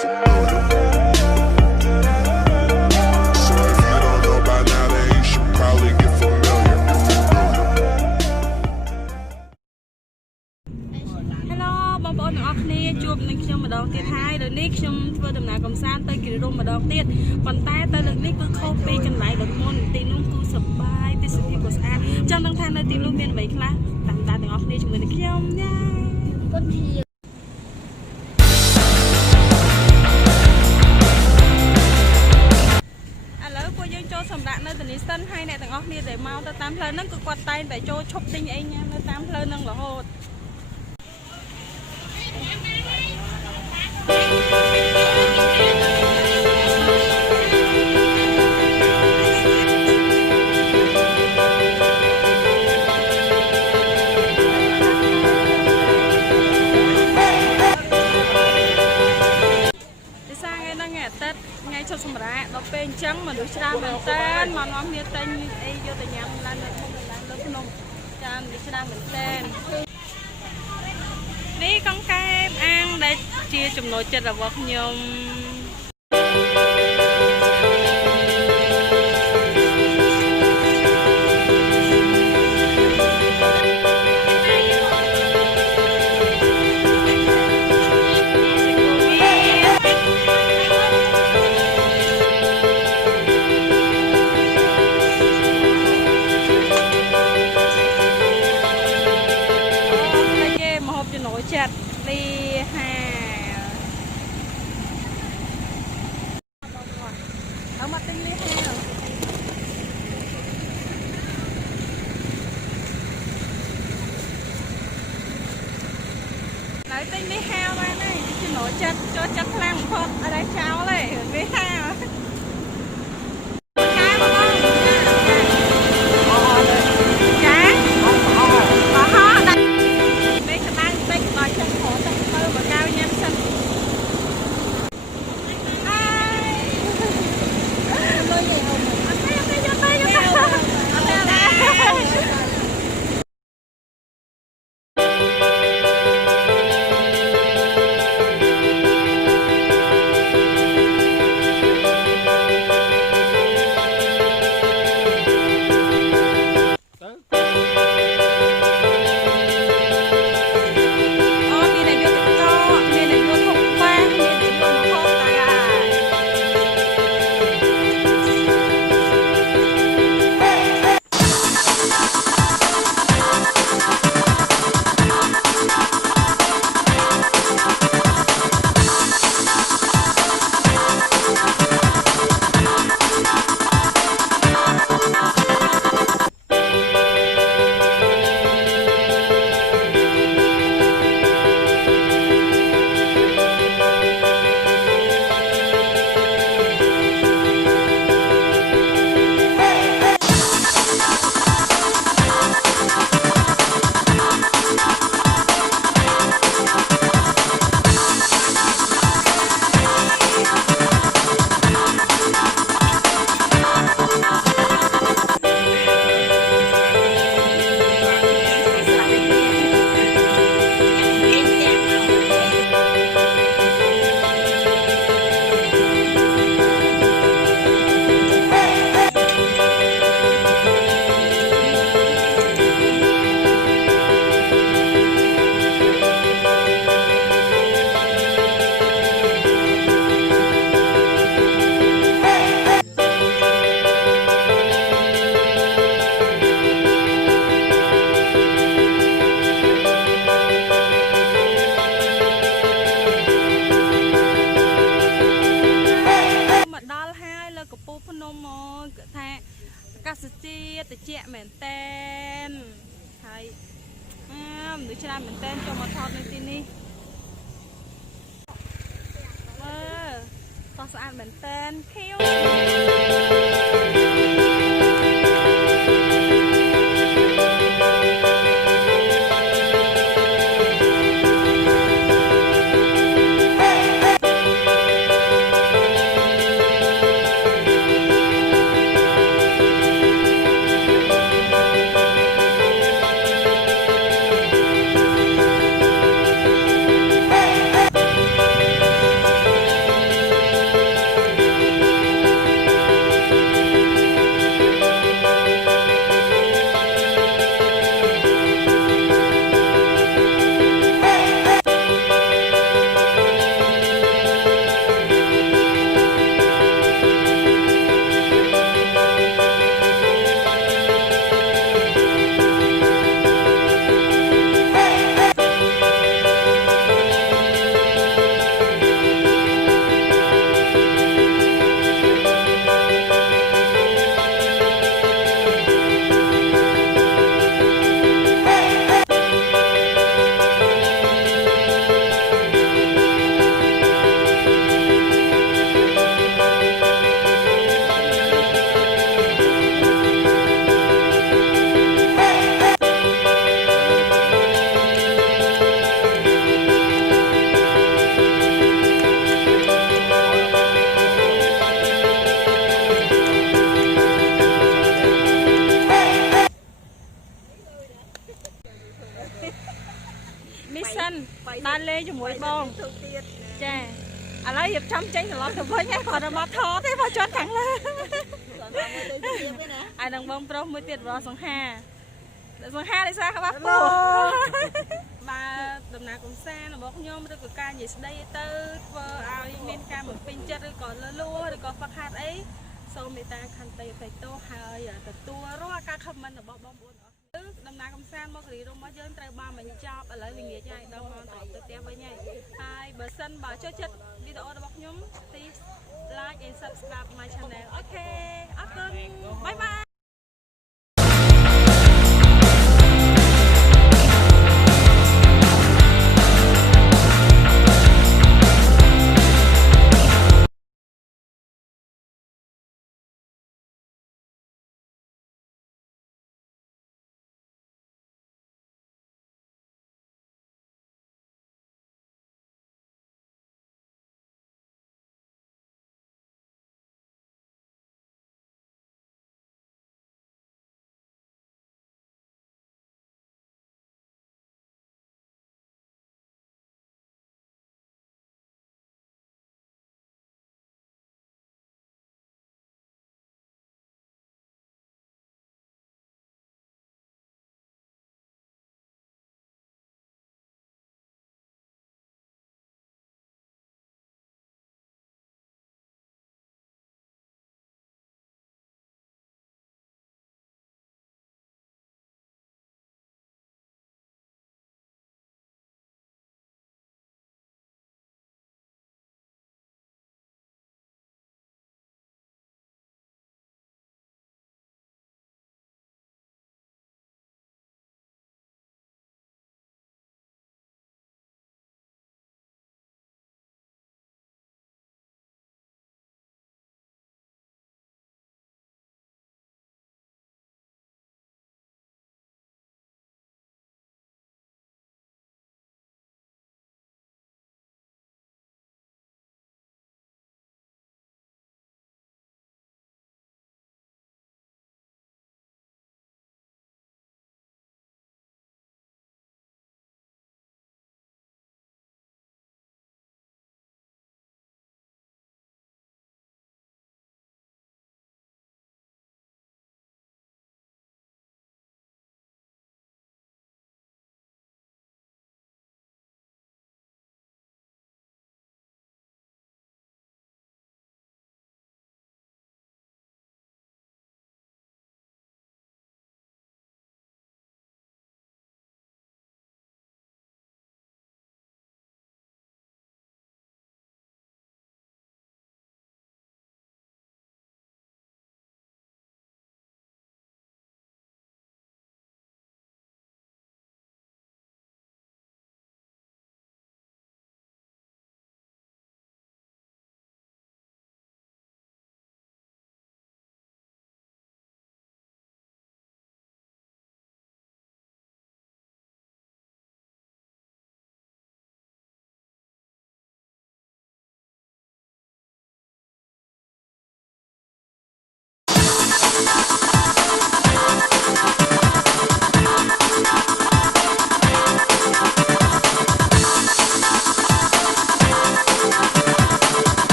get familiar. So if you don't know by now, then you should probably get familiar. Hello, bong bóng ở đây chụp nên khi mà đầu tiên hai rồi nick trong vừa đầm nà cầm san tới kiểu đôm mà đầu tiên còn tay tới lần nick cứ khâu pi chân lại được môn tin luôn cứ sập bài tin sự của sa trong đăng than nơi tin luôn miền vậy class tạm ta tiếng ở đây chúng mình được không nha cho sầm đạn nơi tỉnh Sơn hay này thằng óc đi để mau ta tám lần nó cứ quạt tay để cho chụp tinh anh nha nó tám lần nâng là hột ngay cho sầm rạ nó bên trắng mà được ra mình tên mà nó miêu tên như ấy vô từ nhà mình làm được không mình làm được không cha được ra mình tên đi con cái ăn để chia chùm nồi trên là vật nhung chặt đi hà ở mặt tinh đi hà lấy tinh đi hà ra này chỉ nổi chặt cho chặt lăng không ở đây cháu này đi hàติเจี๊ยเหม็นเต้นไทยหรือชนะเหม็นเต้นจะมาทอดในที่นี้ต่อสะอาดเหม็นเต้นคิ้ว ធូបទៀត ចាឥឡូវរៀបចំចេញត្រឡប់ទៅវិញហើយគាត់មកថតទេមកចត់ខាងលើ គាត់មកមើលទៅទៀតទេណា អានឹងបងប្រុសមួយទៀតរកសង្ហាសង្ហាដោយសារក្បាស់ពោះបើដំណើរកំសាន្តរបស់ខ្ញុំឬក៏ការនិយាយស្ដីទៅធ្វើឲ្យមានការមិនពេញចិត្តឬក៏លលួឬក៏ខ្វះខាតអីសូមមេត្តាខន្តីអភ័យទោសហើយទទួលរាល់ការខមមិនរបស់បងប្អូនអរគុណដំណើរកំសាន្តមករីរំរបស់យើងត្រូវបានបញ្ចប់ឥឡូវល្ងាចហើយដល់ម៉ោងត្រឡប់ទៅផ្ទះវិញហើយបើសិនបើចូលចិត្តវីដេអូរបស់ខ្ញុំ please like and subscribe my channel អូខេអរគុណបាយបាយ